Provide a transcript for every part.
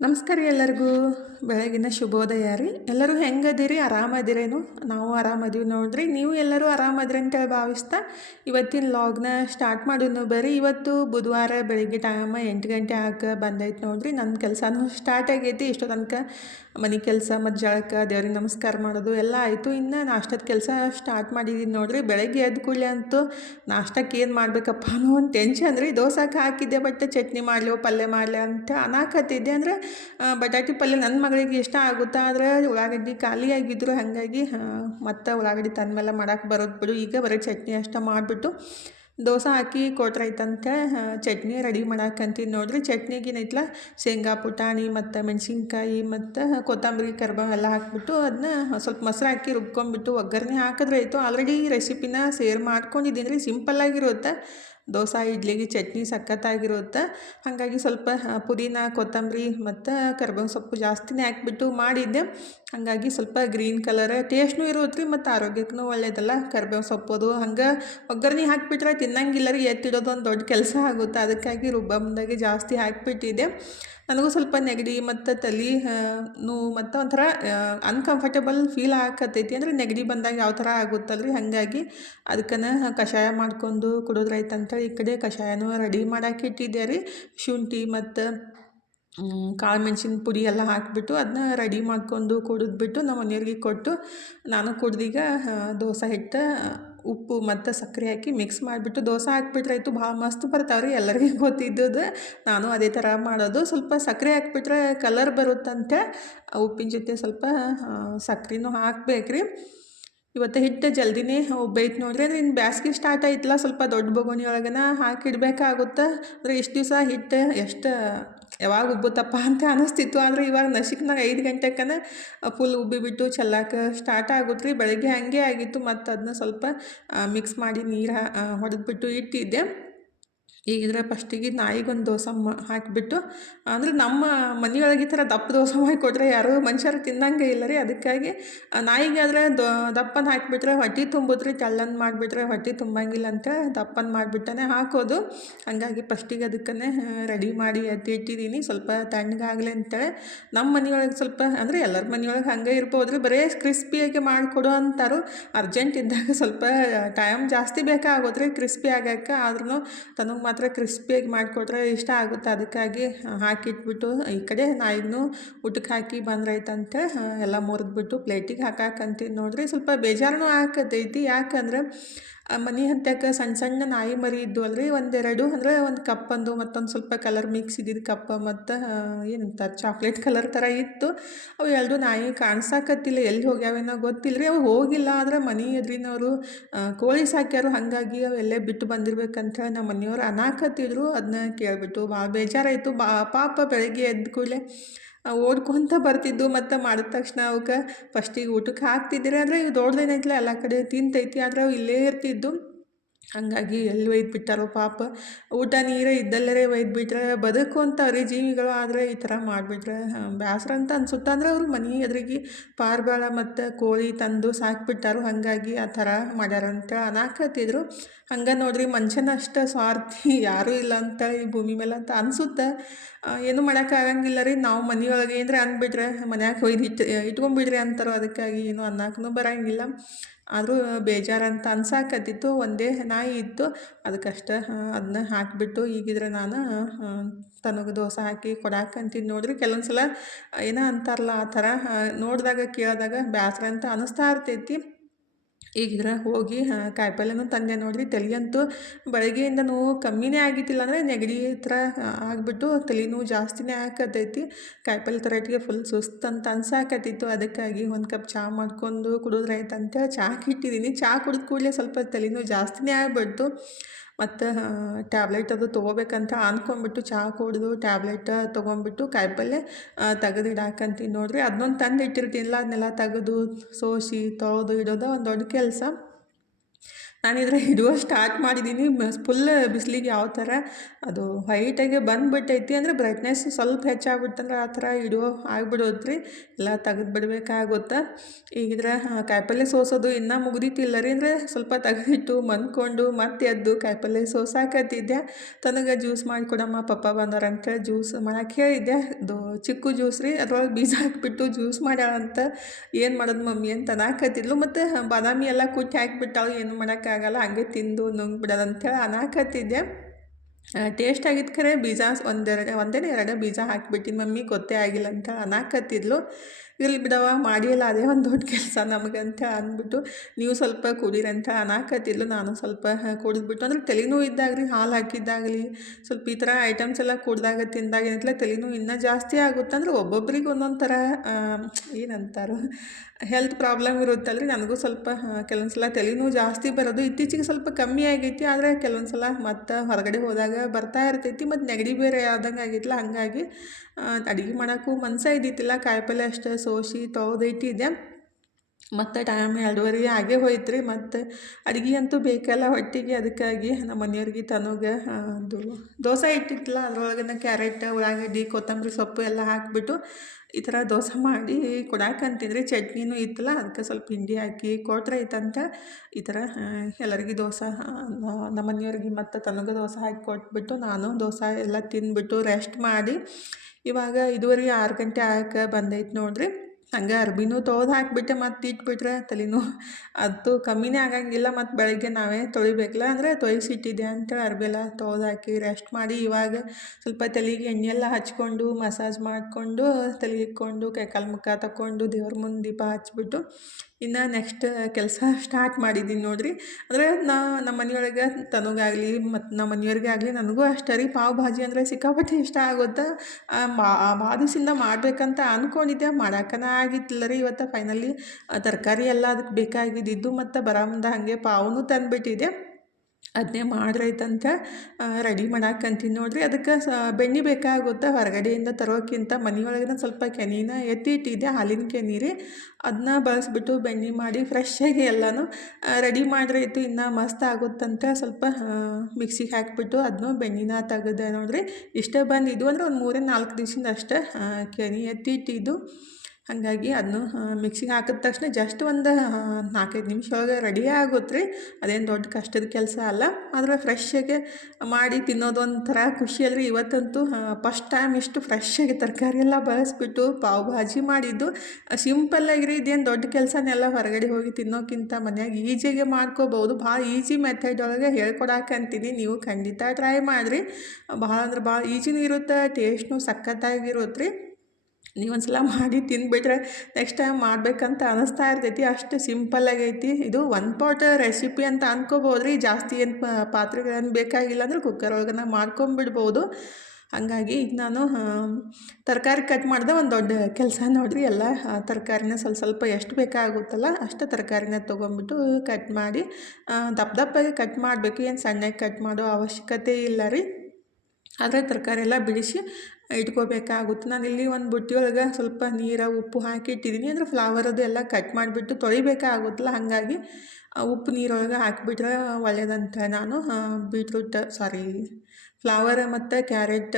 ನಮಸ್ಕಾರ ಎಲ್ಲರಿಗೂ. ಬೆಳಗಿನ ಶುಭೋದಯ ರೀ. ಎಲ್ಲರೂ ಹೆಂಗದಿರಿ? ಆರಾಮದಿರೇನು? ನಾವು ಆರಾಮದೀವಿ ನೋಡ್ರಿ. ನೀವು ಎಲ್ಲರೂ ಆರಾಮದ್ರಿ ಅಂತೇಳಿ ಭಾವಿಸ್ತಾ ಇವತ್ತಿನ ಲಾಗ್ನ ಸ್ಟಾರ್ಟ್ ಮಾಡೋನು ಬರ್ರಿ. ಇವತ್ತು ಬುಧವಾರ ಬೆಳಗ್ಗೆ ಟೈಮ್ ಎಂಟು ಗಂಟೆ ಆಗ ಬಂದೈತೆ ನೋಡ್ರಿ. ನನ್ನ ಕೆಲಸನೂ ಸ್ಟಾರ್ಟ್ ಆಗೈತಿ. ಇಷ್ಟೋ ತನಕ ಮನೆ ಕೆಲಸ ಮತ್ತು ಜಳಕ, ದೇವ್ರಿಗೆ ನಮಸ್ಕಾರ ಮಾಡೋದು ಎಲ್ಲ ಆಯಿತು. ಇನ್ನು ನಾಷ್ಟದ ಕೆಲಸ ಸ್ಟಾರ್ಟ್ ಮಾಡಿದ್ದೀನಿ ನೋಡಿರಿ. ಬೆಳಗ್ಗೆ ಎದ್ದು ಕೂಡಲೇ ಅಂತೂ ನಾಷ್ಟಕ್ಕೆ ಏನು ಮಾಡಬೇಕಪ್ಪ ಅನ್ನೋ ಒಂದು ಟೆನ್ಷನ್ ರೀ. ದೋಸೆಗೆ ಹಾಕಿದ್ದೆ ಬಟ್ ಚಟ್ನಿ ಮಾಡಲಿ, ಪಲ್ಯ ಮಾಡಲಿ ಅಂತ ಅನಾಕತ್ತಿದ್ದೆ. ಅಂದರೆ ಬಟಾಟಿ ಪಲ್ಯ ನನ್ನ ಮಗಳಿಗೆ ಇಷ್ಟ ಆಗುತ್ತಾ? ಆದರೆ, ಉಳ್ಳಾಗಡ್ಡಿ ಖಾಲಿ ಆಗಿದ್ರು ಹಾಗಾಗಿ ಮತ್ತು ಉಳ್ಳಾಗಡ್ಡಿ ತಂದಮೇಲೆ ಮಾಡೋಕ್ಕೆ ಬರೋದು ಬಿಡು. ಈಗ ಬರೀ ಚಟ್ನಿ ಅಷ್ಟ ಮಾಡಿಬಿಟ್ಟು ದೋಸೆ ಹಾಕಿ ಕೊಟ್ರೈತಂತೆ ಚಟ್ನಿ ರೆಡಿ ಮಾಡಾಕಂತೀನಿ ನೋಡ್ರಿ. ಚಟ್ನಿಗೆ ಏನೈತಲ್ಲ ಶೇಂಗಾ, ಪುಟಾಣಿ ಮತ್ತು ಮೆಣಸಿನ್ಕಾಯಿ ಮತ್ತು ಕೊತ್ತಂಬರಿ, ಕರ್ಬೇವು ಎಲ್ಲ ಹಾಕ್ಬಿಟ್ಟು ಅದನ್ನ ಸ್ವಲ್ಪ ಮೊಸರು ಹಾಕಿ ರುಬ್ಕೊಂಬಿಟ್ಟು ಒಗ್ಗರಣೆ ಹಾಕಿದ್ರೆ ಆಯಿತು ಆಲ್ರೆಡಿ ರೆಸಿಪಿನ ಸೇರ್ ಮಾಡ್ಕೊಂಡಿದ್ದೀನಿ ರೀ ಸಿಂಪಲ್ಲಾಗಿರುತ್ತೆ ದೋಸೆ, ಇಡ್ಲಿಗೆ ಚಟ್ನಿ ಸಖತ್ತಾಗಿರುತ್ತೆ. ಹಾಗಾಗಿ ಸ್ವಲ್ಪ ಪುದೀನ, ಕೊತ್ತಂಬರಿ ಮತ್ತು ಕರ್ಬೇವಿನ ಸೊಪ್ಪು ಜಾಸ್ತಿನೇ ಹಾಕ್ಬಿಟ್ಟು ಮಾಡಿದ್ದೆ. ಹಾಗಾಗಿ ಸ್ವಲ್ಪ ಗ್ರೀನ್ ಕಲರ್ ಟೇಸ್ಟ್ನೂ ಇರುತ್ತೆ ರೀ ಮತ್ತು ಆರೋಗ್ಯಕ್ಕೂ ಒಳ್ಳೆಯದಲ್ಲ ಕರ್ಬೇವು ಸೊಪ್ಪು ಅದು ಹಂಗೆ ಒಗ್ಗರಣೆ ಹಾಕಿಬಿಟ್ರೆ ತಿನ್ನಂಗಿಲ್ಲ ರೀ ಎತ್ತಿಡೋದು ಒಂದು ದೊಡ್ಡ ಕೆಲಸ ಆಗುತ್ತೆ. ಅದಕ್ಕಾಗಿ ರುಬ್ಬಂದಾಗೆ ಜಾಸ್ತಿ ಹಾಕಿಬಿಟ್ಟಿದ್ದೆ. ನನಗೂ ಸ್ವಲ್ಪ ನೆಗಡಿ ಮತ್ತು ತಲೆ ನೋವು ಮತ್ತು ಒಂಥರ ಅನ್ಕಂಫರ್ಟಬಲ್ ಫೀಲ್ ಆಗತ್ತೈತಿ ಅಂದರೆ ನೆಗಡಿ ಬಂದಾಗ ಯಾವ ಥರ ಆಗುತ್ತಲ್ಲ ರೀ ಹಾಗಾಗಿ ಅದಕ್ಕನ ಕಷಾಯ ಮಾಡ್ಕೊಂಡು ಕುಡಿದ್ರೈತಂತೇಳಿ ಈ ಕಡೆ ಕಷಾಯನೂ ರೆಡಿ ಮಾಡಕ್ಕೆ ಇಟ್ಟಿದ್ದೆ ರೀ. ಶುಂಠಿ ಮತ್ತು ಕಾಳು ಮೆಣಸಿನ ಪುಡಿ ಎಲ್ಲ ಹಾಕಿಬಿಟ್ಟು ಅದನ್ನ ರೆಡಿ ಮಾಡ್ಕೊಂಡು ಕುಡಿದ್ಬಿಟ್ಟು ನಮ್ಮ ಮನೆಯವ್ರಿಗೆ ಕೊಟ್ಟು ನಾನು ಕುಡ್ದೀಗ ದೋಸೆ ಹಿಟ್ಟು ಉಪ್ಪು, ಮತ್ತು ಸಕ್ಕರೆ ಹಾಕಿ ಮಿಕ್ಸ್ ಮಾಡಿಬಿಟ್ಟು ದೋಸೆ ಹಾಕ್ಬಿಟ್ರಾಯ್ತು ಭಾಳ ಮಸ್ತ್ ಬರ್ತಾವೆ ರೀ ಎಲ್ಲರಿಗೂ ಗೊತ್ತಿದ್ದದ್ದು. ನಾನು ಅದೇ ಥರ ಮಾಡೋದು. ಸ್ವಲ್ಪ ಸಕ್ಕರೆ ಹಾಕ್ಬಿಟ್ರೆ ಕಲರ್ ಬರುತ್ತಂತೆ. ಉಪ್ಪಿನ ಜೊತೆ ಸ್ವಲ್ಪ ಸಕ್ಕರೆನೂ ಹಾಕ್ಬೇಕು ರೀ ಇವತ್ತು ಹಿಟ್ಟು ಜಲ್ದಿನೇ ಒಬ್ಬೈತೆ ನೋಡ್ರಿ. ಅಂದ್ರೆ ಇನ್ನು ಬ್ಯಾಸ್ಗೆ ಸ್ಟಾರ್ಟ್ ಆಯ್ತಲ್ಲ, ಸ್ವಲ್ಪ ದೊಡ್ಡ ಬೊಗೋನಿ ಒಳಗನ ಹಾಕಿಡ್ಬೇಕಾಗುತ್ತೆ. ಅಂದರೆ ಇಷ್ಟು ದಿವಸ ಹಿಟ್ಟು ಎಷ್ಟು ಯಾವಾಗ ಉಬ್ಬುತ್ತಪ್ಪ ಅಂತ ಅನ್ನಿಸ್ತಿತ್ತು ಆದರೆ ಇವಾಗ ನಶಿಕ್ನಾಗ ಐದು ಗಂಟೆಕನ ಫುಲ್ ಉಬ್ಬಿಬಿಟ್ಟು ಚೆಲ್ಲಾಕ ಸ್ಟಾರ್ಟ್ ಆಗುತ್ತೆ ರೀ ಬೆಳಗ್ಗೆ ಹಾಗೆ ಆಗಿತ್ತು. ಮತ್ತು ಅದನ್ನ ಸ್ವಲ್ಪ ಮಿಕ್ಸ್ ಮಾಡಿ ನೀರು ಹೊಡೆದ್ಬಿಟ್ಟು ಇಟ್ಟಿದ್ದೆ. ಈಗ ಇದ್ರ ಫಸ್ಟಿಗೆ ನಾಯಿಗೊಂದು ದೋಸೆ ಮ, ಹಾಕಿಬಿಟ್ಟು, ಅಂದರೆ ನಮ್ಮ ಮನೆಯೊಳಗೆ ಈ ಥರ ದಪ್ಪ ದೋಸೆ ಮಾಡಿ ಕೊಟ್ಟರೆ ಯಾರೂ ಮನುಷ್ಯರು ತಿನ್ನಂಗೆ ಇಲ್ಲ ರೀ. ಅದಕ್ಕಾಗಿ ನಾಯಿಗೆ ಆದರೆ ದಪ್ಪನ ಹಾಕಿಬಿಟ್ರೆ ಹೊಟ್ಟೆ ತುಂಬಿದ್ರೆ ರೀ ಮಾಡಿಬಿಟ್ರೆ ಹೊಟ್ಟೆ ತುಂಬಂಗಿಲ್ಲ ಅಂತ ದಪ್ಪನ ಮಾಡಿಬಿಟ್ಟನೆ ಹಾಕೋದು. ಹಾಗಾಗಿ ಫಸ್ಟಿಗೆ ಅದಕ್ಕೇ ರೆಡಿ ಮಾಡಿ ಎತ್ತಿ ಇಟ್ಟಿದ್ದೀನಿ. ಸ್ವಲ್ಪ ತಣ್ಣಗಾಗಲಿ ಅಂತೇಳಿ ನಮ್ಮ ಮನೆಯೊಳಗೆ ಸ್ವಲ್ಪ, ಅಂದರೆ ಎಲ್ಲರ ಮನೆಯೊಳಗೆ ಹಂಗೆ ಇರ್ಬೋದು ರೀ. ಬರೀ ಕ್ರಿಸ್ಪಿಯಾಗಿ ಮಾಡಿಕೊಡು ಅಂತಾರು. ಅರ್ಜೆಂಟ್ ಇದ್ದಾಗ ಸ್ವಲ್ಪ ಟೈಮ್ ಜಾಸ್ತಿ ಬೇಕಾಗೋದ್ರಿ ಕ್ರಿಸ್ಪಿ ಆಗಕ್ಕೆ ಆದ್ರೂ ತನಗೆ ಮಾತ್ರ ಕ್ರಿಸ್ಪಿಯಾಗಿ ಮಾಡಿಕೊಟ್ರೆ ಇಷ್ಟ ಆಗುತ್ತೆ. ಅದಕ್ಕಾಗಿ ಹಾಕಿಟ್ಬಿಟ್ಟು ಈ ಕಡೆ ನಾಯಿಗೂ ಊಟಕ್ಕೆ ಹಾಕಿ ಬಂದ್ರೈತಂತ ಎಲ್ಲ ಮುರಿದ್ಬಿಟ್ಟು ಪ್ಲೇಟಿಗೆ ಹಾಕಾಕಂತೀನಿ ನೋಡ್ರಿ. ಸ್ವಲ್ಪ ಬೇಜಾರೂ ಹಾಕತೈತಿ ಯಾಕಂದ್ರೆ ಮನೆ ಹಂತ್ಯಾಕ ಸಣ್ಣ ಸಣ್ಣ ನಾಯಿ ಮರಿ ಇದ್ದು ಅಲ್ರಿ, ಒಂದೆರಡು ಅಂದ್ರೆ ಒಂದು ಕಪ್ಪಂದು ಮತ್ತೊಂದು ಸ್ವಲ್ಪ ಕಲರ್ ಮಿಕ್ಸ್ ಇದ್ದಿದ್ದು ಕಪ್ಪ ಮತ್ತು ಏನಂತಾರೆ ಚಾಕ್ಲೇಟ್ ಕಲರ್ ಥರ ಇತ್ತು. ಅವು ಎರಡು ನಾಯಿ ಕಾಣಿಸಾಕತ್ತಿಲ್ಲ, ಎಲ್ಲಿ ಹೋಗ್ಯಾವೇನೋ ಗೊತ್ತಿಲ್ಲ ರೀ ಅವು ಹೋಗಿಲ್ಲ ಆದರೆ ಮನೆ ಎದ್ರಿನವರು ಕೋಳಿ ಸಾಕ್ಯಾರು, ಹಾಗಾಗಿ ಅವೆಲ್ಲೇ ಬಿಟ್ಟು ಬಂದಿರ್ಬೇಕಂತ ನಮ್ಮ ಮನೆಯವರು ಅನಾಕತ್ತಿದ್ರು. ಅದನ್ನ ಕೇಳಿಬಿಟ್ಟು ಭಾಳ ಬೇಜಾರಾಯಿತು. ಬಾ, ಪಾಪ ಬೆಳಗ್ಗೆ ಎದ್ದ ಕೂಡಲೇ ಓಡ್ಕೊತ ಬರ್ತಿದ್ದು ಮತ್ತು ಮಾಡಿದ ತಕ್ಷಣ ಅವಕ್ಕೆ ಫಸ್ಟಿಗೆ ಊಟಕ್ಕೆ ಹಾಕ್ತಿದ್ದೀರಿ ಆದರೆ ಈಗ ದೊಡ್ಡದೇನೈತಲ್ಲ, ಎಲ್ಲ ಕಡೆ ತಿಂತೈತಿ, ಆದರೆ ಅವು ಇಲ್ಲೇ ಇರ್ತಿದ್ದು. ಹಾಗಾಗಿ ಎಲ್ಲಿ ಒಯ್ದು ಬಿಟ್ಟಾರೋ ಪಾಪ. ಊಟ ನೀರು ಇದ್ದಲ್ಲರೇ ಒಯ್ದು ಬಿಟ್ರೆ ಬದುಕು ಅಂತವ್ರಿ ಜೀವಿಗಳು ಆದರೆ ಈ ಥರ ಮಾಡಿಬಿಟ್ರೆ ಬ್ಯಾಸ್ರಂತ ಅಂತ ಅನ್ಸುತ್ತೆ. ಅಂದ್ರೆ ಅವರು ಮನೆ ಎದುರಿಗೆ ಪಾರಿವಾಳ ಮತ್ತು ಕೋಳಿ ತಂದು ಸಾಕಿಬಿಟ್ಟಾರು. ಹಾಗಾಗಿ ಆ ಥರ ಮಾಡ್ಯಾರಂತ ಅನಾಕತ್ತಿದ್ರು ಹಂಗೆ ನೋಡ್ರಿ ಮನುಷ್ಯನಷ್ಟು ಸ್ವಾರ್ಥಿ ಯಾರೂ ಇಲ್ಲ ಅಂತ ಈ ಭೂಮಿ ಮೇಲೆ ಅಂತ ಅನ್ಸುತ್ತೆ. ಏನು ಮಾಡೋಕ್ಕಾಗಂಗಿಲ್ಲ ರೀ. ನಾವು ಮನೆಯೊಳಗೆ ಏನರ ಅಂದ್ಬಿಟ್ರೆ ಮನ್ಯಾಗ ಒಯ್ದು ಇಟ್ಟು ಇಟ್ಕೊಂಡ್ಬಿಡ್ರಿ ಅಂತಾರೋ ಅದಕ್ಕಾಗಿ ಏನು ಅನ್ನಕ್ಕೂ ಬರೋಂಗಿಲ್ಲ. ಆದರೂ ಬೇಜಾರಂತ ಅನ್ಸಾಕತ್ತಿತ್ತು. ಒಂದೇ ನಾಯಿ ಇತ್ತು. ಅದಕ್ಕಷ್ಟೇ ಅದನ್ನ ಹಾಕಿಬಿಟ್ಟು ಈಗಿದ್ರೆ ನಾನು ತನಗೆ ದೋಸೆ ಹಾಕಿ ಕೊಡಾಕಂತೀನಿ ನೋಡಿರಿ. ಕೆಲವೊಂದು ಸಲ ಏನೋ ಅಂತಾರಲ್ಲ ಆ ಥರ ನೋಡಿದಾಗ ಕೇಳಿದಾಗ ಬೇಸರ ಅಂತ ಅನ್ನಿಸ್ತಾ ಇರ್ತೈತಿ. ಈಗಿದ್ರೆ ಹೋಗಿ ಕಾಯಿಪಲ್ಯನೂ ತಂದೆ ನೋಡಿರಿ ತಲೆಯಂತೂ ಬೆಳಗ್ಗೆಯಿಂದ ನೋವು ಕಮ್ಮಿನೇ ಆಗಿತ್ತಿಲ್ಲ ಅಂದರೆ ನೆಗಡಿ ಥರ ಆಗಿಬಿಟ್ಟು ತಲೆನೋವು ಜಾಸ್ತಿನೇ ಆಕತೈತಿ. ಕಾಯಿಪಲ್ಯ ತರಟಿಗೆ ಫುಲ್ ಸುಸ್ತು ಅಂತ ಅನ್ಸಾಕತ್ತಿತ್ತು ಅದಕ್ಕಾಗಿ ಒಂದು ಕಪ್ ಚಹಾ ಮಾಡ್ಕೊಂಡು ಕುಡಿದ್ರಾಯ್ತು ಚಹಾಕ್ಕೆ ಇಟ್ಟಿದ್ದೀನಿ ಚಹಾ ಕುಡಿದ ಕೂಡಲೇ ಸ್ವಲ್ಪ ತಲೆನೋವು ಜಾಸ್ತಿನೇ ಆಗಿಬಿಡ್ತು. ಮತ್ತು ಟ್ಯಾಬ್ಲೆಟ್ ಅದು ತೊಗೋಬೇಕಂತ ಅಂದ್ಕೊಂಬಿಟ್ಟು ಚಹಾ ಕುಡಿದು ಟ್ಯಾಬ್ಲೆಟ್ ತೊಗೊಂಬಿಟ್ಟು ಕಾಯಿಪಲ್ಲೆ ತೆಗೆದು ಇಡಾಕಂತೀನಿ ನೋಡಿರಿ. ಅದನ್ನೊಂದು ತಂದು ಇಟ್ಟಿರ್ತೀನಲ್ಲ ಅದನ್ನೆಲ್ಲ ತೆಗೆದು ಸೋಸಿ ತೊಳೆದು ಇಡೋದು ಒಂದು ದೊಡ್ಡ ಕೆಲಸ. ನಾನಿದ್ರೆ ಇಡುವ ಸ್ಟಾರ್ಟ್ ಮಾಡಿದ್ದೀನಿ ಫುಲ್ ಬಿಸಿಲಿಗೆ ಯಾವ ಥರ ಅದು ವೈಟಾಗೆ ಬಂದುಬಿಟ್ಟೈತಿ ಅಂದರೆ ಬ್ರೈಟ್ನೆಸ್ ಸ್ವಲ್ಪ ಹೆಚ್ಚಾಗ್ಬಿಟ್ಟಂದ್ರೆ ಆ ಥರ ಇಡುವ ಆಗ್ಬಿಡೋದು ರೀ ಎಲ್ಲ ತೆಗೆದು ಬಿಡಬೇಕಾಗುತ್ತೆ. ಈಗಿದ್ರೆ ಕಾಯಿಪಲ್ಲೆ ಸೋಸೋದು ಇನ್ನೂ ಮುಗಿದಿತ್ತಿಲ್ಲ ರೀ ಅಂದರೆ ಸ್ವಲ್ಪ ತೆಗೆದಿಟ್ಟು ಮನ್ಕೊಂಡು ಮತ್ತೆ ಎದ್ದು ಕಾಯಿಪಲ್ಲೆ ಸೋಸಾಕತ್ತಿದ್ದೆ ತನಗೆ ಜ್ಯೂಸ್ ಮಾಡಿಕೊಡಮ್ಮ, ಪಪ್ಪ ಬಂದವ್ರ ಅಂತೇಳಿ ಜ್ಯೂಸ್ ಮಾಡಕ್ಕೆ ಹೇಳಿದ್ದೆ ಅದು ಚಿಕ್ಕು ಜ್ಯೂಸ್ ರೀ, ಅದ್ರೊಳಗೆ ಬೀಜ ಹಾಕಿಬಿಟ್ಟು ಜ್ಯೂಸ್ ಮಾಡ್ಯಾಳಂತ. ಏನು ಮಾಡೋದು ಮಮ್ಮಿ ಅಂತ ನಾಕತ್ತಿದ್ಲು ಮತ್ತು ಬಾದಾಮಿ ಎಲ್ಲ ಕುಟ್ಟಿ ಹಾಕಿಬಿಟ್ಟಾಳು. ಏನು ಮಾಡೋಕ್ಕಾಗಲ್ಲ ಹಾಗೆ ತಿಂದು ನುಂಗ್ಬಿಡೋದು ಅಂತೇಳಿ ಅನಾಕತ್ತಿದ್ದೆ ಟೇಸ್ಟ್ ಆಗಿದ್ದ ಖರೆ ಬೀಜ ಒಂದೆರಡು, ಒಂದೇನೆ ಎರಡು ಬೀಜ ಹಾಕಿಬಿಟ್ಟಿನಿ, ಮಮ್ಮಿ ಗೊತ್ತೇ ಆಗಿಲ್ಲ ಅಂತ ಅನ್ನಾಕತ್ತಿದ್ಲು ಇರ್ಲಿ ಬಿಡವ ಮಾಡಿಯಲ್ಲ, ಅದೇ ಒಂದು ದೊಡ್ಡ ಕೆಲಸ ನಮಗಂತ ಅಂದ್ಬಿಟ್ಟು, ನೀವು ಸ್ವಲ್ಪ ಕುಡೀರಿ ಅಂತ ಅನ್ನಾಕತ್ತಿದ್ಲು ನಾನು ಸ್ವಲ್ಪ ಕುಡಿದ್ಬಿಟ್ಟು, ಅಂದ್ರೆ ತಲೆನೋವು ಇದ್ದಾಗಲಿ, ಹಾಲು ಹಾಕಿದ್ದಾಗಲಿ, ಸ್ವಲ್ಪ ಈ ಥರ ಐಟಮ್ಸ್ ಎಲ್ಲ ಕುಡ್ದಾಗ, ತಿಂದಾಗ ಏನೈತಲ್ಲ ತಲೆನೋವು ಇನ್ನೂ ಜಾಸ್ತಿ ಆಗುತ್ತೆ. ಅಂದ್ರೆ ಒಬ್ಬೊಬ್ರಿಗೆ ಒಂದೊಂದು ಥರ ಏನಂತಾರೆ ಹೆಲ್ತ್ ಪ್ರಾಬ್ಲಮ್ ಇರುತ್ತಲ್ಲ ರೀ ನನಗೂ ಸ್ವಲ್ಪ ಕೆಲವೊಂದು ಸಲ ತಲೆನೋವು ಜಾಸ್ತಿ ಬರೋದು. ಇತ್ತೀಚೆಗೆ ಸ್ವಲ್ಪ ಕಮ್ಮಿ ಆಗೈತಿ, ಆದರೆ ಕೆಲವೊಂದು ಸಲ ಮತ್ತು ಹೊರಗಡೆ ಹೋದಾಗ ಬರ್ತಾ ಇರ್ತೈತಿ, ಮತ್ತು ನೆಗಡಿ ಬೇರೆ ಆದಂಗೆ ಆಗೈತಿಲ್ಲ ಹಂಗಾಗಿ ಅಡುಗೆ ಮಾಡೋಕ್ಕೂ ಮನಸ್ಸೇ ಇದ್ದಿತ್ತಿಲ್ಲ. ಕಾಯಿಪಲ್ಲೆ ಅಷ್ಟು ಸೋಸಿ ತೊಳೆದಿಟ್ಟಿದ್ದೆ ಮತ್ತು ಟೈಮ್ ಎರಡೂವರೆ ಆಗೇ ಹೋಯ್ತು ರೀ ಮತ್ತು ಅಡುಗೆ ಅಂತೂ ಬೇಕಲ್ಲ ಹೊಟ್ಟೆಗೆ ಅದಕ್ಕಾಗಿ ನಮ್ಮ ಮನೆಯವ್ರಿಗೆ ತನಗೆ ಅದು ದೋಸೆ ಇಟ್ಟಿತ್ತಲ್ಲ ಅದ್ರೊಳಗೆ ಕ್ಯಾರೆಟ್, ಉಳ್ಳಾಗಡ್ಡಿ, ಕೊತ್ತಂಬರಿ ಸೊಪ್ಪು ಎಲ್ಲ ಹಾಕಿಬಿಟ್ಟು ಈ ಥರ ದೋಸೆ ಮಾಡಿ ಕೊಡಾಕಂತಿದ್ರಿ ಚಟ್ನಿನೂ ಇತ್ತಲ್ಲ ಅದಕ್ಕೆ ಸ್ವಲ್ಪ ಹಿಂಡಿ ಹಾಕಿ, ಕೊಟ್ರೆ ಐತಂತ ಈ ಥರ ಎಲ್ಲರಿಗೆ ದೋಸೆ ನಮ್ಮ ಮನೆಯವ್ರಿಗೆ ಮತ್ತು ತನಗೆ ದೋಸೆ ಹಾಕಿ ಕೊಟ್ಬಿಟ್ಟು ನಾನು ದೋಸೆ ಎಲ್ಲ ತಿಂದ್ಬಿಟ್ಟು ರೆಸ್ಟ್ ಮಾಡಿ ಇವಾಗ ಇದುವರೆಗೆ ಆರು ಗಂಟೆ ಆಗಕ್ಕೆ ಬಂದೈತೆ ನೋಡಿರಿ. ಹಂಗೆ ಅರ್ಬಿನೂ ತೊಳ್ದು ಹಾಕಿಬಿಟ್ಟೆ ಮತ್ತು ಇಟ್ಬಿಟ್ರೆ ತಲೆನೂ ಅದು ಕಮ್ಮಿನೇ ಆಗಂಗಿಲ್ಲ ಮತ್ತು ಬೆಳಗ್ಗೆ ನಾವೇ ತೊಳಿಬೇಕಲ್ಲ, ಅಂದರೆ ತೊಯ್ಸಿಟ್ಟಿದ್ದೆ ಅಂತೇಳಿ ಅರ್ಬಿ ಎಲ್ಲ ತೊಳೆದು ಹಾಕಿ ರೆಸ್ಟ್ ಮಾಡಿ ಇವಾಗ ಸ್ವಲ್ಪ ತಲೆಗೆ ಎಣ್ಣೆ ಎಲ್ಲ ಹಚ್ಕೊಂಡು ಮಸಾಜ್ ಮಾಡಿಕೊಂಡು ತಲೆ ಇಟ್ಕೊಂಡು ಕೈಕಾಲು ಮುಖ ತಕ್ಕೊಂಡು ದೇವ್ರ ಮುಂದೆ ದೀಪ ಹಚ್ಬಿಟ್ಟು ಇನ್ನು ನೆಕ್ಸ್ಟ್ ಕೆಲಸ ಸ್ಟಾರ್ಟ್ ಮಾಡಿದ್ದೀನಿ ನೋಡಿರಿ. ಅಂದರೆ ನಾ, ನಮ್ಮ ಮನೆಯೊಳಗೆ ತನಗಾಗಲಿ ಮತ್ತು ನಮ್ಮ ಮನೆಯವ್ರಿಗೆ ಆಗಲಿ ನನಗೂ ಅಷ್ಟೇ ರೀ ಪಾವ್ ಭಾಜಿ ಅಂದರೆ ಸಿಕ್ಕಾಪಟ್ಟೆ ಇಷ್ಟ ಆಗುತ್ತೆ ಮಾ ದಿವಸದಿಂದ ಮಾಡಬೇಕಂತ ಅಂದ್ಕೊಂಡಿದ್ದೆ ಮಾಡೋಕ್ಕನ ಆಗಿತ್ತಿಲ್ಲ ರೀ ಇವತ್ತು ಫೈನಲಿ ತರಕಾರಿ ಎಲ್ಲ ಅದಕ್ಕೆ ಬೇಕಾಗಿದ್ದಿದ್ದು ಮತ್ತು ಬರೋ ಮುಂದೆ ಹಾಗೆ ಪಾವೂ ತಂದುಬಿಟ್ಟಿದೆ ಅದನ್ನೇ ಮಾಡ್ರೈತಂತ ರೆಡಿ ಮಾಡಾಕಂತೀನಿ ನೋಡಿರಿ. ಅದಕ್ಕೆ ಸ, ಬೆಣ್ಣೆ ಬೇಕಾಗುತ್ತೆ ಹೊರಗಡೆಯಿಂದ ತರೋಕ್ಕಿಂತ ಮನೆಯೊಳಗಿನ ಸ್ವಲ್ಪ ಕೆನಿನ ಎತ್ತಿ ಇಟ್ಟಿದ್ದೆ, ಹಾಲಿನ ಕೆನಿ ರೀ. ಅದನ್ನ ಬಳಸ್ಬಿಟ್ಟು ಬೆಣ್ಣೆ ಮಾಡಿ ಫ್ರೆಶ್ಶಾಗಿ ಎಲ್ಲನೂ ರೆಡಿ ಮಾಡಿರೈತು ಇನ್ನೂ ಮಸ್ತ್ ಆಗುತ್ತಂತ ಸ್ವಲ್ಪ ಮಿಕ್ಸಿಗೆ ಹಾಕಿಬಿಟ್ಟು ಅದನ್ನು ಬೆಣ್ಣಿನ ತೆಗೆದೆ ನೋಡಿರಿ. ಇಷ್ಟೇ ಬಂದಿದ್ದು ಅಂದರೆ ಒಂದು ಮೂರೇ ನಾಲ್ಕು ದಿವ್ಸದಷ್ಟೇ ಅಷ್ಟೇ ಕೆನೆ ಎತ್ತಿ ಇಟ್ಟಿದ್ದು. ಹಾಗಾಗಿ ಅದನ್ನು ಮಿಕ್ಸಿಗೆ ಹಾಕಿದ ತಕ್ಷಣ ಜಸ್ಟ್ ಒಂದು ನಾಲ್ಕೈದು ನಿಮಿಷ ಒಳಗೆ ರೆಡಿ ಆಗುತ್ತೆ ರೀ. ಅದೇನು ದೊಡ್ಡ ಕಷ್ಟದ ಕೆಲಸ ಅಲ್ಲ. ಆದರೆ ಫ್ರೆಶ್ಶಾಗೆ ಮಾಡಿ ತಿನ್ನೋದು ಒಂಥರ ಖುಷಿ ಅಲ್ರಿ. ಇವತ್ತಂತೂ ಫಸ್ಟ್ ಟೈಮ್ ಇಷ್ಟು ಫ್ರೆಶ್ಶಾಗಿ ತರಕಾರಿ ಎಲ್ಲ ಬಳಸ್ಬಿಟ್ಟು ಪಾವ್ ಭಾಜಿ ಮಾಡಿದ್ದು. ಸಿಂಪಲ್ಲಾಗಿರಿ ಇದೇನು ದೊಡ್ಡ ಕೆಲಸನೆಲ್ಲ ಹೊರಗಡೆ ಹೋಗಿ ತಿನ್ನೋಕ್ಕಿಂತ ಮನ್ಯಾಗ ಈಜಿಯಾಗೆ ಮಾಡ್ಕೋಬೋದು. ಭಾಳ ಈಜಿ ಮೆಥಡ್ ಒಳಗೆ ಹೇಳ್ಕೊಡಾಕಂತೀನಿ ನೀವು ಖಂಡಿತ ಟ್ರೈ ಮಾಡಿರಿ. ಭಾಳ ಅಂದ್ರೆ ಭಾಳ ಈಜಿನೂ ಇರುತ್ತೆ ಟೇಸ್ಟ್ನು ಸಖತ್ತಾಗಿರುತ್ತೆ ರೀ ನೀವು ಸಲ ಮಾಡಿ ತಿಂದುಬಿಟ್ರೆ ನೆಕ್ಸ್ಟ್ ಟೈಮ್ ಮಾಡಬೇಕಂತ ಅನಿಸ್ತಾ ಇರ್ತೈತಿ. ಅಷ್ಟು ಸಿಂಪಲ್ ಆಗೈತಿ. ಇದು ಒನ್ ಪಾಟ್ ರೆಸಿಪಿ ಅಂತ ಅನ್ಕೋಬಹುದು ರೀ ಜಾಸ್ತಿ ಏನು ಪಾತ್ರೆಗಳೇನು ಬೇಕಾಗಿಲ್ಲ ಅಂದ್ರೆ ಕುಕ್ಕರ್ ಒಳಗನ ಮಾಡ್ಕೊಂಬಿಡ್ಬೋದು. ಹಾಗಾಗಿ ಈಗ ನಾನು ತರಕಾರಿ ಕಟ್ ಮಾಡಿದೆ ಒಂದು ದೊಡ್ಡ ಕೆಲಸ ನೋಡಿರಿ. ಎಲ್ಲ ತರಕಾರಿನ ಸ್ವಲ್ಪ ಸ್ವಲ್ಪ ಎಷ್ಟು ಬೇಕಾಗುತ್ತಲ್ಲ ಅಷ್ಟು ತರಕಾರಿನ ತೊಗೊಂಬಿಟ್ಟು ಕಟ್ ಮಾಡಿ ದಪ್ಪ ದಪ್ಪಾಗಿ ಕಟ್ ಮಾಡಬೇಕು. ಏನು ಸಣ್ಣಗೆ ಕಟ್ ಮಾಡೋ ಅವಶ್ಯಕತೆ ಇಲ್ಲ ರೀ. ಆದರೆ ತರಕಾರಿ ಎಲ್ಲ ಬಿಡಿಸಿ ಇಟ್ಕೋಬೇಕಾಗುತ್ತೆ. ಇಲ್ಲಿ ಒಂದು ಬುಟ್ಟಿ ಒಳಗೆ ಸ್ವಲ್ಪ ನೀರು, ಉಪ್ಪು ಹಾಕಿ ಇಟ್ಟಿದ್ದೀನಿ. ಅಂದರೆ ಫ್ಲವರದ್ದು ಎಲ್ಲ ಕಟ್ ಮಾಡಿಬಿಟ್ಟು ತೊಳಿಬೇಕಾಗುತ್ತಲ್ಲ, ಹಾಗಾಗಿ ಉಪ್ಪು ನೀರೊಳಗೆ ಹಾಕಿಬಿಟ್ರೆ ಒಳ್ಳೆಯದಂತ ನಾನು. ಬೀಟ್ರೂಟ್ ಸಾರಿ ಫ್ಲವರ್ ಮತ್ತು ಕ್ಯಾರೆಟ್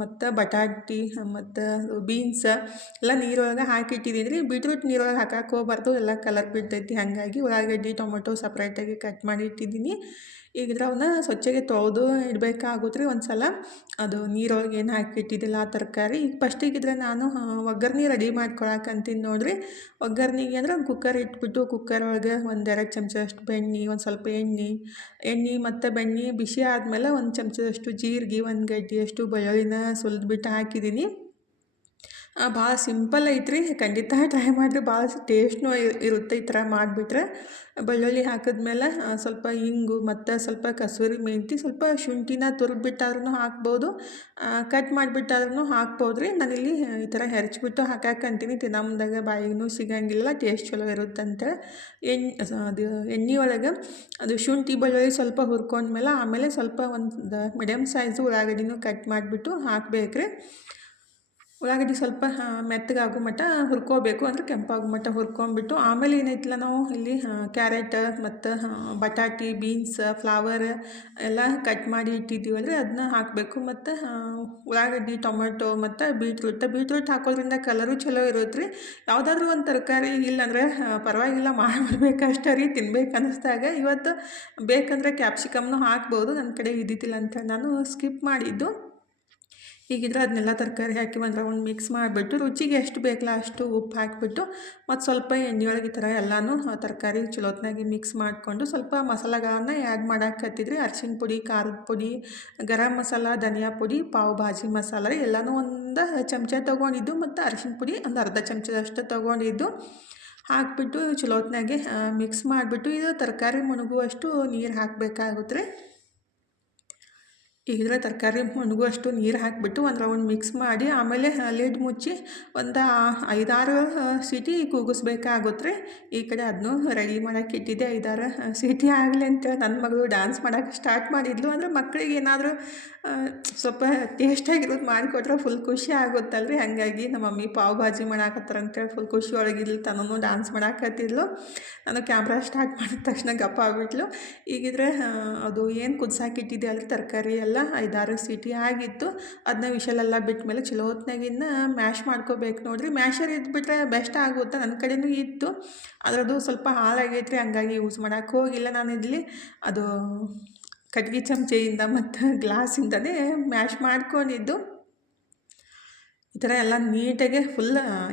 ಮತ್ತು ಬಟಾಟಿ, ಮತ್ತು ಬೀನ್ಸ್ ಎಲ್ಲ ನೀರೊಳಗೆ ಹಾಕಿಟ್ಟಿದ್ದೀನಿ ರೀ ಬೀಟ್ರೂಟ್ ನೀರೊಳಗೆ ಹಾಕಕ್ಕೆ ಹೋಗ್ಬಾರ್ದು, ಎಲ್ಲ ಕಲರ್ ಬಿಡ್ತೈತಿ. ಹಾಗಾಗಿ ಉಳ್ಳಾಗಡ್ಡಿ, ಟೊಮೊಟೊ ಸಪ್ರೇಟಾಗಿ ಕಟ್ ಮಾಡಿ ಇಟ್ಟಿದ್ದೀನಿ. ಈಗ ಅವನ್ನ ಸ್ವಚ್ಛಗೆ ತೊಳೆದು ಇಡಬೇಕಾಗುತ್ತೆ ರೀ ಒಂದು ಸಲ ಅದು ನೀರೊಳಗೆ ಏನು ಹಾಕಿಟ್ಟಿದ್ದಿಲ್ಲ ಆ ತರಕಾರಿ. ಈಗ ಫಸ್ಟಿಗಿದ್ರೆ ನಾನು ಒಗ್ಗರ್ಣೆ ರೆಡಿ ಮಾಡ್ಕೊಳಕಂತೀನಿ ನೋಡಿರಿ. ಒಗ್ಗರ್ಣೆಗೆ ಅಂದ್ರೆ ಕುಕ್ಕರ್ ಇಟ್ಬಿಟ್ಟು ಕುಕ್ಕರ್ ಒಳಗೆ ಒಂದೆರಡು ಚಮಚದಷ್ಟು ಬೆಣ್ಣೆ, ಒಂದು ಸ್ವಲ್ಪ ಎಣ್ಣೆ. ಎಣ್ಣೆ ಮತ್ತು ಬೆಣ್ಣೆ ಬಿಸಿ ಆದಮೇಲೆ ಒಂದು ಚಮಚದಷ್ಟು ಜೀರಿಗೆ, ಒಂದು ಗಡ್ಡೆಯಷ್ಟು ಬೆಳ್ಳುಳ್ಳಿನ ಸುಲಿದ್ಬಿಟ್ಟು ಹಾಕಿದ್ದೀನಿ ಭಾಳ ಸಿಂಪಲ್ ಐತ್ರಿ. ಖಂಡಿತ ಟ್ರೈ ಮಾಡಿರಿ. ಭಾಳ ಟೇಸ್ಟ್ನೂ ಇರುತ್ತೆ ಈ ಥರ ಮಾಡಿಬಿಟ್ರೆ. ಬೆಳ್ಳುಳ್ಳಿ ಹಾಕಿದ್ಮೇಲೆ ಸ್ವಲ್ಪ ಇಂಗು ಮತ್ತು ಸ್ವಲ್ಪ ಕಸೂರಿ ಮೆಂತಿ, ಸ್ವಲ್ಪ ಶುಂಠಿನ ತುರಿದ್ಬಿಟ್ಟಾದ್ರೂ ಹಾಕ್ಬೋದು. ಕಟ್ ಮಾಡಿಬಿಟ್ಟಾದ್ರೂ ಹಾಕ್ಬೋದು ರೀ ನಾನಿಲ್ಲಿ ಈ ಥರ ಹೆರ್ಚ್ಬಿಟ್ಟು ಹಾಕಾಕಂತೀನಿ ತಿನ್ನೋ ಮುಂದಾಗ ಬಾಯಿಗೂ ಸಿಗಂಗಿಲ್ಲ. ಟೇಸ್ಟ್ ಚಲೋ ಇರುತ್ತೆ ಅಂತೇಳಿ ಎಣ್ಣೆ ಅದು ಎಣ್ಣೆ ಒಳಗೆ ಅದು ಶುಂಠಿ, ಬೆಳ್ಳುಳ್ಳಿ ಸ್ವಲ್ಪ ಹುರ್ಕೊಂಡ್ಮೇಲೆ ಆಮೇಲೆ ಸ್ವಲ್ಪ ಒಂದು ಮೀಡಿಯಮ್ ಸೈಜು ಉಳ್ಳಾಗಡ್ಡಿನೂ ಕಟ್ ಮಾಡಿಬಿಟ್ಟು ಹಾಕ್ಬೇಕು ರೀ ಉಳ್ಳಾಗಡ್ಡಿ ಸ್ವಲ್ಪ ಮೆತ್ತಗಾಗೋ ಮಟ್ಟ ಹುರ್ಕೋಬೇಕು, ಅಂದರೆ ಕೆಂಪಾಗೋ ಮಟ್ಟ ಹುರ್ಕೊಂಬಿಟ್ಟು ಆಮೇಲೆ ಏನೈತಿಲ್ಲ ನಾವು ಇಲ್ಲಿ ಕ್ಯಾರೆಟ್ ಮತ್ತು ಬಟಾಟಿ, ಬೀನ್ಸ್, ಫ್ಲವರ್ ಎಲ್ಲ ಕಟ್ ಮಾಡಿ ಇಟ್ಟಿದ್ದೀವಲ್ರಿ ಅದನ್ನ ಹಾಕಬೇಕು. ಮತ್ತು ಉಳ್ಳಾಗಡ್ಡಿ, ಟೊಮೆಟೊ ಮತ್ತು ಬೀಟ್ರೂಟ್ ಬೀಟ್ರೂಟ್ ಹಾಕೋದ್ರಿಂದ ಕಲರು ಚಲೋ ಇರುತ್ತೆ ರೀ ಯಾವುದಾದ್ರೂ ಒಂದು ತರಕಾರಿ ಇಲ್ಲಾಂದರೆ ಪರವಾಗಿಲ್ಲ ಮಾಡಿಬಿಡ್ಬೇಕು ಅಷ್ಟೇ ರೀ, ತಿನ್ಬೇಕು ಅನ್ನಿಸ್ದಾಗ ಇವತ್ತು ಬೇಕಂದರೆ ಕ್ಯಾಪ್ಸಿಕಮ್ನು ಹಾಕ್ಬೋದು ನನ್ನ ಕಡೆ ಇದ್ದಿದ್ದಿಲ್ಲ ಅಂತ ನಾನು ಸ್ಕಿಪ್ ಮಾಡಿದ್ದು. ಹೀಗಿದ್ರೆ ಅದನ್ನೆಲ್ಲ ತರಕಾರಿ ಹಾಕಿ ಒಂದು ರೌಂಡ್ ಮಿಕ್ಸ್ ಮಾಡಿಬಿಟ್ಟು ರುಚಿಗೆ ಎಷ್ಟು ಬೇಕಲ್ಲ ಅಷ್ಟು ಉಪ್ಪು ಹಾಕಿಬಿಟ್ಟು ಮತ್ತು ಸ್ವಲ್ಪ ಎಣ್ಣೆ ಒಳಗೆ ಈ ಥರ ಎಲ್ಲನೂ ತರಕಾರಿ ಚಲೋತ್ನಾಗಿ ಮಿಕ್ಸ್ ಮಾಡಿಕೊಂಡು ಸ್ವಲ್ಪ ಮಸಾಲೆಗಳನ್ನು ಆ್ಯಡ್ ಮಾಡಾಕತ್ತಿದ್ರಿ ಅರ್ಶಿಣ ಪುಡಿ, ಖಾರದ ಪುಡಿ, ಗರಂ ಮಸಾಲ, ಧನಿಯಾ ಪುಡಿ, ಪಾವ್ ಭಾಜಿ ಮಸಾಲ ಎಲ್ಲನೂ ಒಂದು ಚಮಚ ತೊಗೊಂಡಿದ್ದು ಮತ್ತು ಅರ್ಶಿಣ ಪುಡಿ ಒಂದು ಅರ್ಧ ಚಮಚದಷ್ಟು ತೊಗೊಂಡಿದ್ದು ಹಾಕಿಬಿಟ್ಟು ಚಲೋತ್ನಾಗೆ ಮಿಕ್ಸ್ ಮಾಡಿಬಿಟ್ಟು ಇದು ತರಕಾರಿ ಮುಣಗುವಷ್ಟು ನೀರು ಹಾಕಬೇಕಾಗುತ್ತೆ ಇದ್ರ ತರಕಾರಿ ಒಣಗುವಷ್ಟು ನೀರು ಹಾಕಿಬಿಟ್ಟು ಒಂದು ರೌಂಡ್ ಮಿಕ್ಸ್ ಮಾಡಿ ಆಮೇಲೆ ಲೇಡ್ ಮುಚ್ಚಿ ಒಂದು ಐದಾರು ಸೀಟಿ ಕೂಗಿಸ್ಬೇಕಾಗುತ್ತೆ. ಈ ಕಡೆ ಅದನ್ನು ರೆಡಿ ಮಾಡೋಕ್ಕೆ ಇಟ್ಟಿದ್ದೆ. ಐದಾರು ಸೀಟಿ ಆಗಲಿ ಅಂತೇಳಿ ನನ್ನ ಮಗಳು ಡ್ಯಾನ್ಸ್ ಮಾಡೋಕೆ ಸ್ಟಾರ್ಟ್ ಮಾಡಿದ್ಲು. ಅಂದರೆ ಮಕ್ಕಳಿಗೆ ಏನಾದರೂ ಸ್ವಲ್ಪ ಟೇಸ್ಟಾಗಿರೋದು ಮಾಡಿಕೊಟ್ರೆ ಫುಲ್ ಖುಷಿ ಆಗುತ್ತಲ್ರಿ. ಹಾಗಾಗಿ ನಮ್ಮ ಮಮ್ಮಿ ಪಾವ್ ಭಾಜಿ ಮಾಡಾಕತ್ತಾರ ಅಂತೇಳಿ ಫುಲ್ ಖುಷಿ ಒಳಗಿದ್ಲು ತನೂ ಡ್ಯಾನ್ಸ್ ಮಾಡಾಕತ್ತಿದ್ಲು. ನಾನು ಕ್ಯಾಮ್ರಾ ಸ್ಟಾರ್ಟ್ ಮಾಡಿದ ತಕ್ಷಣ ಗಪ್ಪ ಆಗ್ಬಿಟ್ಲು. ಈಗಿದ್ರೆ ಅದು ಏನು ಕುದ್ಸಾಕಿಟ್ಟಿದ್ದೆ ಅಲ್ರಿ ತರಕಾರಿ ಎಲ್ಲ? ಐದಾರು ಸೀಟಿ ಆಗಿತ್ತು. ಅದನ್ನ ವಿಷಲೆಲ್ಲ ಬಿಟ್ಟ ಮೇಲೆ ಚಲೋ ಹೊತ್ನಾಗಿನ್ನ ಮ್ಯಾಶ್ ಮಾಡ್ಕೋಬೇಕು ನೋಡಿರಿ. ಮ್ಯಾಶರ್ ಇದ್ಬಿಟ್ರೆ ಬೆಸ್ಟ್ ಆಗುತ್ತೆ? ನನ್ನ ಕಡೆಯೂ ಇತ್ತು. ಅದರದ್ದು ಸ್ವಲ್ಪ ಹಾಳಾಗೈತ್ರಿ, ಹಂಗಾಗಿ ಯೂಸ್ ಮಾಡೋಕ್ಕೆ ಹೋಗಿಲ್ಲ ನಾನು ಇಲ್ಲಿ. ಅದು ಕಟ್ಗೆ ಚಮಚೆಯಿಂದ ಮತ್ತು ಗ್ಲಾಸಿಂದನೇ ಮ್ಯಾಶ್ ಮಾಡ್ಕೊಂಡಿದ್ದು. ಈ ಥರ ಎಲ್ಲ ನೀಟಾಗೆ ಫುಲ್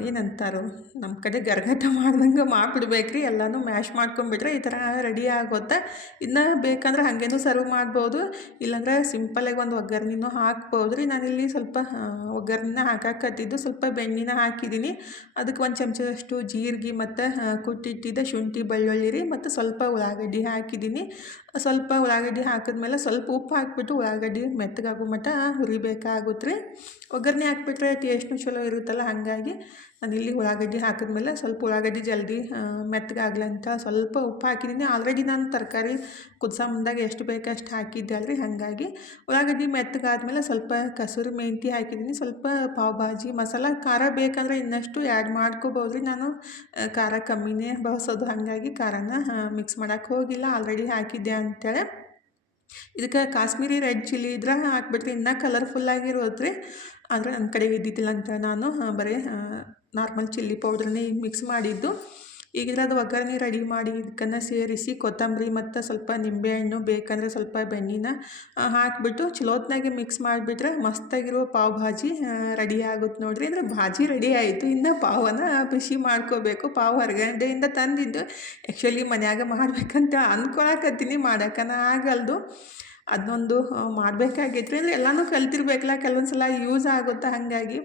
ಏನಂತಾರೋ ನಮ್ಮ ಕಡೆ ಗರ್ಗಟ ಮಾಡ್ದಂಗೆ ಮಾಡಿಬಿಡ್ಬೇಕ್ರಿ. ಎಲ್ಲನೂ ಮ್ಯಾಶ್ ಮಾಡ್ಕೊಂಬಿಟ್ರೆ ಈ ಥರ ರೆಡಿ ಆಗುತ್ತೆ? ಇದನ್ನ ಬೇಕಂದ್ರೆ ಹಾಗೇನೂ ಸರ್ವ್ ಮಾಡ್ಬೋದು. ಇಲ್ಲಾಂದ್ರೆ ಸಿಂಪಲಾಗಿ ಒಂದು ಒಗ್ಗರ್ಣಿನೂ ಹಾಕ್ಬೋದು ರೀ ನಾನಿಲ್ಲಿ ಸ್ವಲ್ಪ ಒಗ್ಗರ್ಣೆ ಹಾಕಾಕತ್ತಿದ್ದು ಸ್ವಲ್ಪ ಬೆಣ್ಣಿನ ಹಾಕಿದ್ದೀನಿ. ಅದಕ್ಕೆ ಒಂದು ಚಮಚದಷ್ಟು ಜೀರಿಗೆ ಮತ್ತು ಕುಟ್ಟಿಟ್ಟಿದ್ದ ಶುಂಠಿ ಬೆಳ್ಳುಳ್ಳಿ ರೀ, ಮತ್ತು ಸ್ವಲ್ಪ ಉಳ್ಳಾಗಡ್ಡಿ ಹಾಕಿದ್ದೀನಿ. ಸ್ವಲ್ಪ ಉಳ್ಳಾಗಡ್ಡಿ ಹಾಕಿದ್ಮೇಲೆ ಸ್ವಲ್ಪ ಉಪ್ಪು ಹಾಕಿಬಿಟ್ಟು ಉಳ್ಳಾಗಡ್ಡಿ ಮೆತ್ತಗಾಗೋ ಮಟ್ಟ ಹುರಿಬೇಕಾಗುತ್ತೆ ರೀ. ಒಗ್ಗರಣೆ ಹಾಕ್ಬಿಟ್ರೆ ಟೇಸ್ಟ್ನು ಚಲೋ ಇರುತ್ತಲ್ಲ, ಹಾಗಾಗಿ ನಾನು ಇಲ್ಲಿ ಉಳ್ಳಾಗಡ್ಡಿ ಹಾಕಿದ್ಮೇಲೆ ಸ್ವಲ್ಪ ಉಳ್ಳಾಗಡ್ಡಿ ಜಲ್ದಿ ಮೆತ್ತಗಾಗ್ಲಂತ ಸ್ವಲ್ಪ ಉಪ್ಪು ಹಾಕಿದ್ದೀನಿ. ಆಲ್ರೆಡಿ ನಾನು ತರಕಾರಿ ಕುದಿಸೋ ಮುಂದಾಗ ಎಷ್ಟು ಬೇಕು ಅಷ್ಟು ಹಾಕಿದ್ದೆ ಅಲ್ರಿ, ಹಾಗಾಗಿ ಉಳ್ಳಾಗಡ್ಡಿ ಮೆತ್ತಗಾದ್ಮೇಲೆ ಸ್ವಲ್ಪ ಕಸೂರಿ ಮೆಂತಿ ಹಾಕಿದ್ದೀನಿ. ಸ್ವಲ್ಪ ಪಾವ್ ಭಾಜಿ, ಮಸಾಲ ಖಾರ ಬೇಕಂದ್ರೆ ಇನ್ನಷ್ಟು ಆ್ಯಡ್ ಮಾಡ್ಕೋಬೋದು ರೀ ನಾನು ಖಾರ ಕಮ್ಮಿನೇ ಬಳಸೋದು, ಹಾಗಾಗಿ ಖಾರನ ಮಿಕ್ಸ್ ಮಾಡೋಕ್ಕೆ ಹೋಗಿಲ್ಲ, ಆಲ್ರೆಡಿ ಹಾಕಿದ್ದೆ ಅಂತೇಳಿ. ಇದಕ್ಕೆ ಕಾಶ್ಮೀರಿ ರೆಡ್ ಚಿಲ್ಲಿ ಇದ್ರೆ ಹಾಕ್ಬಿಟ್ರಿ ಇನ್ನೂ ಕಲರ್ಫುಲ್ಲಾಗಿರೋದು ರೀ ಆದರೆ ನನ್ನ ಕಡೆ ಇದ್ದಿದ್ದಿಲ್ಲ ಅಂತ ನಾನು ಬರೀ ನಾರ್ಮಲ್ ಚಿಲ್ಲಿ ಪೌಡ್ರನ್ನೇ ಮಿಕ್ಸ್ ಮಾಡಿದ್ದು. ಈಗ ಅದು ಒಗ್ಗರಣೆ ರೆಡಿ ಮಾಡಿ ಇದಕ್ಕನ್ನು ಸೇರಿಸಿ ಕೊತ್ತಂಬರಿ ಮತ್ತು ಸ್ವಲ್ಪ ನಿಂಬೆಹಣ್ಣು ಬೇಕಂದರೆ ಸ್ವಲ್ಪ ಬೆಣ್ಣೆನ ಹಾಕಿಬಿಟ್ಟು ಚಲೋತ್ನಾಗೆ ಮಿಕ್ಸ್ ಮಾಡಿಬಿಟ್ರೆ ಮಸ್ತಾಗಿರೋ ಪಾವ್ ಭಾಜಿ ರೆಡಿ ಆಗುತ್ತೆ ನೋಡಿರಿ. ಅಂದರೆ ಭಾಜಿ ರೆಡಿ ಆಯಿತು, ಇನ್ನು ಪಾವನ ಬಿಸಿ ಮಾಡ್ಕೋಬೇಕು. ಪಾವ್ ಹೊರಗಡೆಯಿಂದ ತಂದಿದ್ದು ಆ್ಯಕ್ಚುಲಿ ಮನ್ಯಾಗ ಮಾಡಬೇಕಂತ ಅಂದ್ಕೊಳಕತ್ತೀನಿ ಮಾಡೋಕ್ಕನ ಆಗಲ್ದು. ಅದನ್ನೊಂದು ಮಾಡಬೇಕಾಗಿತ್ತು. ಅಂದರೆ ಎಲ್ಲನೂ ಕಲ್ತಿರ್ಬೇಕಲ್ಲ ಕೆಲವೊಂದು ಸಲ ಯೂಸ್ ಆಗುತ್ತೆ ಹಾಗಾಗಿ.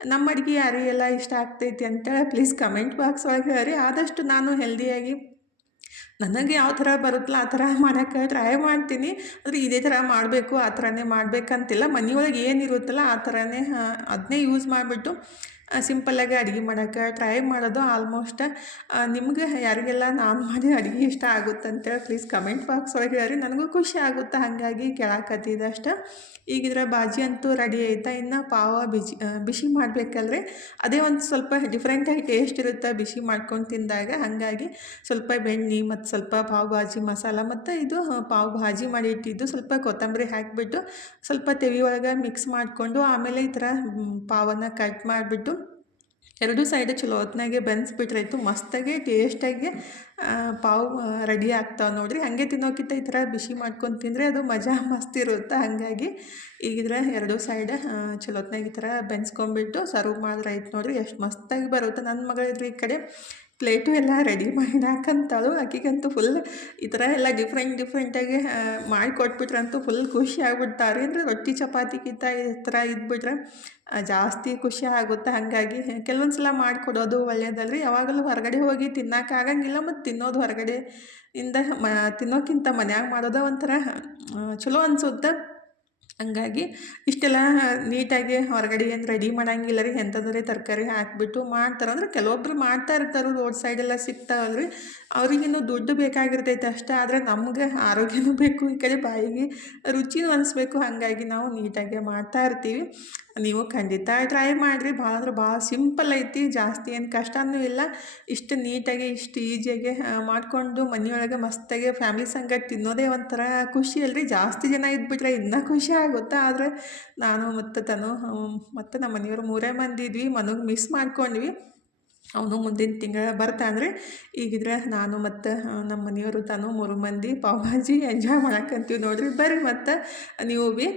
ನಮ್ಮ ಅಡುಗೆ ಯಾರಿಗೆಲ್ಲ ಇಷ್ಟ ಆಗ್ತೈತಿ ಅಂತೇಳಿ ಪ್ಲೀಸ್ ಕಮೆಂಟ್ ಬಾಕ್ಸ್ ಒಳಗೆ ಹೇಳಿ. ಆದಷ್ಟು ನಾನು ಹೆಲ್ದಿಯಾಗಿ ನನಗೆ ಯಾವ ಥರ ಬರುತ್ತಲ್ಲ ಆ ಥರ ಮಾಡೋಕ್ಕೆ ಟ್ರೈ ಮಾಡ್ತೀನಿ. ಆದರೆ ಇದೇ ಥರ ಮಾಡಬೇಕು, ಆ ಥರನೇ ಮಾಡಬೇಕಂತಿಲ್ಲ. ಮನೆಯೊಳಗೆ ಏನಿರುತ್ತಲ್ಲ ಆ ಥರನೇ ಅದನ್ನೇ ಯೂಸ್ ಮಾಡಿಬಿಟ್ಟು ಸಿಂಪಲ್ಲಾಗಿ ಅಡುಗೆ ಮಾಡೋಕ್ಕೆ ಟ್ರೈ ಮಾಡೋದು ಆಲ್ಮೋಸ್ಟ್ ನಿಮಗೆ ಯಾರಿಗೆಲ್ಲ ನಾನು ಮಾಡಿ ಅಡುಗೆ ಇಷ್ಟ ಆಗುತ್ತೆ ಅಂತೇಳಿ ಪ್ಲೀಸ್ ಕಮೆಂಟ್ ಬಾಕ್ಸ್ ಒಳಗೆ ಹೇಳಿ ನನಗೂ ಖುಷಿ ಆಗುತ್ತೆ ಹಾಗಾಗಿ ಕೇಳಾಕತ್ತಿದ್ದೆ ಈಗಿದ್ರೆ ಬಾಜಿ ಅಂತೂ ರೆಡಿ ಆಯ್ತಾ ಇನ್ನು ಪಾವ ಬಿಜಿ ಬಿಸಿ ಮಾಡಬೇಕಲ್ರಿ. ಅದೇ ಒಂದು ಸ್ವಲ್ಪ ಡಿಫ್ರೆಂಟಾಗಿ ಟೇಸ್ಟ್ ಇರುತ್ತೆ ಬಿಸಿ ಮಾಡ್ಕೊಂಡು ತಿಂದಾಗ. ಹಾಗಾಗಿ ಸ್ವಲ್ಪ ಬೆಣ್ಣೆ ಮತ್ತು ಸ್ವಲ್ಪ ಪಾವ್ ಭಾಜಿ ಮಸಾಲ ಮತ್ತು ಇದು ಪಾವ್ ಭಾಜಿ ಮಾಡಿ ಇಟ್ಟಿದ್ದು ಸ್ವಲ್ಪ ಕೊತ್ತಂಬರಿ ಹಾಕಿಬಿಟ್ಟು ಸ್ವಲ್ಪ ತೆವಿ ಒಳಗೆ ಮಿಕ್ಸ್ ಮಾಡಿಕೊಂಡು ಆಮೇಲೆ ಈ ಥರ ಪಾವನ್ನು ಕಟ್ ಮಾಡಿಬಿಟ್ಟು ಎರಡು ಸೈಡ್ ಚಲೋ ಹೊತ್ನಾಗೆ ಬೆನ್ಸ್ಬಿಟ್ರಾಯ್ತು ಮಸ್ತಾಗೆ ಟೇಸ್ಟಾಗಿ ಪಾವ್ ರೆಡಿ ಆಗ್ತಾವೆ ನೋಡಿರಿ. ಹಾಗೆ ತಿನ್ನೋಕ್ಕಿಂತ ಈ ಥರ ಬಿಸಿ ಮಾಡ್ಕೊಂಡು ತಿಂದರೆ ಅದು ಮಜಾ ಮಸ್ತ್ ಇರುತ್ತೆ. ಹಾಗಾಗಿ ಈಗಿದ್ರೆ ಎರಡು ಸೈಡ್ ಚಲೋ ಹೊತ್ನಾಗ ಈ ಥರ ಬೆನ್ಸ್ಕೊಂಡ್ಬಿಟ್ಟು ಸರ್ವ್ ಮಾಡಿದ್ರೆ ಆಯ್ತು ನೋಡಿರಿ. ಎಷ್ಟು ಮಸ್ತಾಗಿ ಬರುತ್ತೆ. ನನ್ನ ಮಗಳಿದ್ರೆ ಈ ಕಡೆ ಪ್ಲೇಟು ಎಲ್ಲ ರೆಡಿ ಮಾಡಿ ಹಾಕಂತಾಳು ಆಕಿಗಂತೂ ಫುಲ್ ಈ ಥರ ಎಲ್ಲ ಡಿಫ್ರೆಂಟ್ ಡಿಫ್ರೆಂಟಾಗಿ ಮಾಡಿಕೊಟ್ಬಿಟ್ರಂತೂ ಫುಲ್ ಖುಷಿ ಆಗ್ಬಿಡ್ತಾರೆ. ಅಂದರೆ ರೊಟ್ಟಿ ಚಪಾತಿಗಿಂತ ಈ ಥರ ಇದ್ಬಿಟ್ರೆ ಜಾಸ್ತಿ ಖುಷಿ ಆಗುತ್ತೆ ಹಾಗಾಗಿ. ಕೆಲವೊಂದು ಸಲ ಮಾಡಿಕೊಡೋದು ಒಳ್ಳೆಯದಲ್ರಿ ಯಾವಾಗಲೂ ಹೊರಗಡೆ ಹೋಗಿ ತಿನ್ನೋಕ್ಕಾಗಂಗಿಲ್ಲ ಮತ್ತು ತಿನ್ನೋದು ಹೊರಗಡೆ ಇಂದ ಮ, ತಿನ್ನೋಕ್ಕಿಂತ ಮನ್ಯಾಗ ಮಾಡೋದು ಒಂಥರ ಚಲೋ ಅನಿಸುತ್ತೆ. ಹಂಗಾಗಿ ಇಷ್ಟೆಲ್ಲ ನೀಟಾಗಿ ಹೊರಗಡೆ ಏನು ರೆಡಿ ಮಾಡಂಗಿಲ್ಲ ರೀ ಎಂಥದ್ರೆ ತರಕಾರಿ ಹಾಕಿಬಿಟ್ಟು ಮಾಡ್ತಾರೆ. ಅಂದ್ರೆ ಕೆಲವೊಬ್ರು ಮಾಡ್ತಾ ಇರ್ತಾರೆ, ರೋಡ್ ಸೈಡೆಲ್ಲ ಸಿಗ್ತಾವಲ್ಲ ರೀ ಅವ್ರಿಗಿನ್ನೂ ದುಡ್ಡು ಬೇಕಾಗಿರ್ತೈತೆ ಅಷ್ಟೇ, ಆದರೆ ನಮ್ಗೆ ಆರೋಗ್ಯನೂ ಬೇಕು, ಈ ಕಡೆ ಬಾಯಿಗೆ ರುಚಿನೂ ಅನಿಸ್ಬೇಕು. ಹಾಗಾಗಿ ನಾವು ನೀಟಾಗೆ ಮಾಡ್ತಾ ಇರ್ತೀವಿ. ನೀವು ಖಂಡಿತ ಟ್ರೈ ಮಾಡಿರಿ. ಭಾಳ ಅಂದ್ರೆ ಭಾಳ ಸಿಂಪಲ್ ಐತಿ, ಜಾಸ್ತಿ ಏನು ಕಷ್ಟನೂ ಇಲ್ಲ. ಇಷ್ಟು ನೀಟಾಗಿ, ಇಷ್ಟು ಈಜಿಯಾಗಿ ಮಾಡಿಕೊಂಡು ಮನೆಯೊಳಗೆ ಮಸ್ತಾಗಿ ಫ್ಯಾಮಿಲಿ ಸಂಗಡ ತಿನ್ನೋದೇ ಒಂಥರ ಖುಷಿ ಅಲ್ರಿ. ಜಾಸ್ತಿ ಜನ ಇದ್ಬಿಟ್ರೆ ಇನ್ನೂ ಖುಷಿ ಆಗುತ್ತೆ? ಆದರೆ ನಾನು ಮತ್ತು ತನು ಮತ್ತು ನಮ್ಮ ಮನೆಯವರು ಮೂರೇ ಮಂದಿ ಇದ್ವಿ. ಮನಗೆ ಮಿಸ್ ಮಾಡ್ಕೊಂಡ್ವಿ. ಅವನು ಮುಂದಿನ ತಿಂಗಳ ಬರ್ತಾನೆ ರೀ. ಈಗಿದ್ರೆ ನಾನು ಮತ್ತು ನಮ್ಮ ಮನೆಯವರು ತಾನು ಮೂರು ಮಂದಿ ಪಾವ್ ಭಾಜಿ ಎಂಜಾಯ್ ಮಾಡಕ್ಕಂತೀವಿ ನೋಡಿರಿ. ಬರ್ರಿ ಮತ್ತು ನೀವು ಭೀ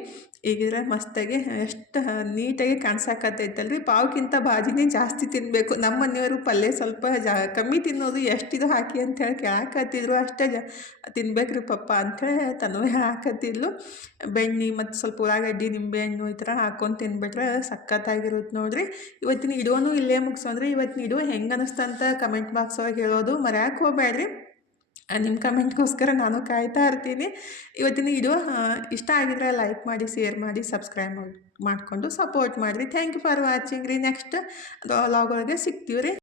ಈಗಿದ್ರೆ ಮಸ್ತಾಗಿ ಎಷ್ಟು ನೀಟಾಗಿ ಕಾಣ್ಸಕತ್ತೈತಲ್ರಿ ಪಾವ್ಕಿಂತ ಬಾಜಿನೇ ಜಾಸ್ತಿ ತಿನ್ನಬೇಕು ನಮ್ಮ ಮನೆಯವರು ಪಲ್ಯ ಸ್ವಲ್ಪ ಜಾ, ಕಮ್ಮಿ ತಿನ್ನೋದು ಎಷ್ಟಿದು ಹಾಕಿ ಅಂಥೇಳಿ ಕೇಳಾಕತ್ತಿದ್ರು. ಅಷ್ಟೇ ಜ ತಿನ್ಬೇಕು ರೀ ಪಪ್ಪ ಅಂಥೇಳಿ ತನು ಹಾಕತ್ತಿದ್ಲು. ಬೆಣ್ಣೆ ಮತ್ತು ಸ್ವಲ್ಪ ಉಳ್ಳಾಗಡ್ಡಿ, ನಿಂಬೆಹಣ್ಣು ಈ ಥರ ಹಾಕೊಂಡು ತಿನ್ಬಿಟ್ರೆ ಸಖತ್ತಾಗಿರುತ್ತೆ ನೋಡಿರಿ. ಇವತ್ತಿನ ಇಡೋನು ಇಲ್ಲೇ ಮುಗಿಸೋಂದ್ರೆ ಇವತ್ತಿನ ಇಡುವ ಹೆಂಗೆ ಅನ್ನಿಸ್ತಂತ ಕಮೆಂಟ್ ಬಾಕ್ಸ್ ಒಳಗೆ ಹೇಳೋದು ಮರ್ಯಾಕೆ ಹೋಗ್ಬೇಡ್ರಿ. ನಿಮ್ಮ ಕಮೆಂಟ್ಗೋಸ್ಕರ ನಾನು ಕಾಯ್ತಾ ಇರ್ತೀನಿ. ಇವತ್ತಿನ ವಿಡಿಯೋ ಇಷ್ಟ ಆಗಿದ್ರೆ ಲೈಕ್ ಮಾಡಿ, ಶೇರ್ ಮಾಡಿ, ಸಬ್ಸ್ಕ್ರೈಬ್ ಮಾಡಿ, ಮಾಡಿಕೊಂಡು ಸಪೋರ್ಟ್ ಮಾಡಿರಿ. ಥ್ಯಾಂಕ್ ಯು ಫಾರ್ ವಾಚಿಂಗ್ ರೀ. ನೆಕ್ಸ್ಟ್ ಲಾಗ್ ಒಳಗೆ ಸಿಗ್ತೀವಿ ರೀ.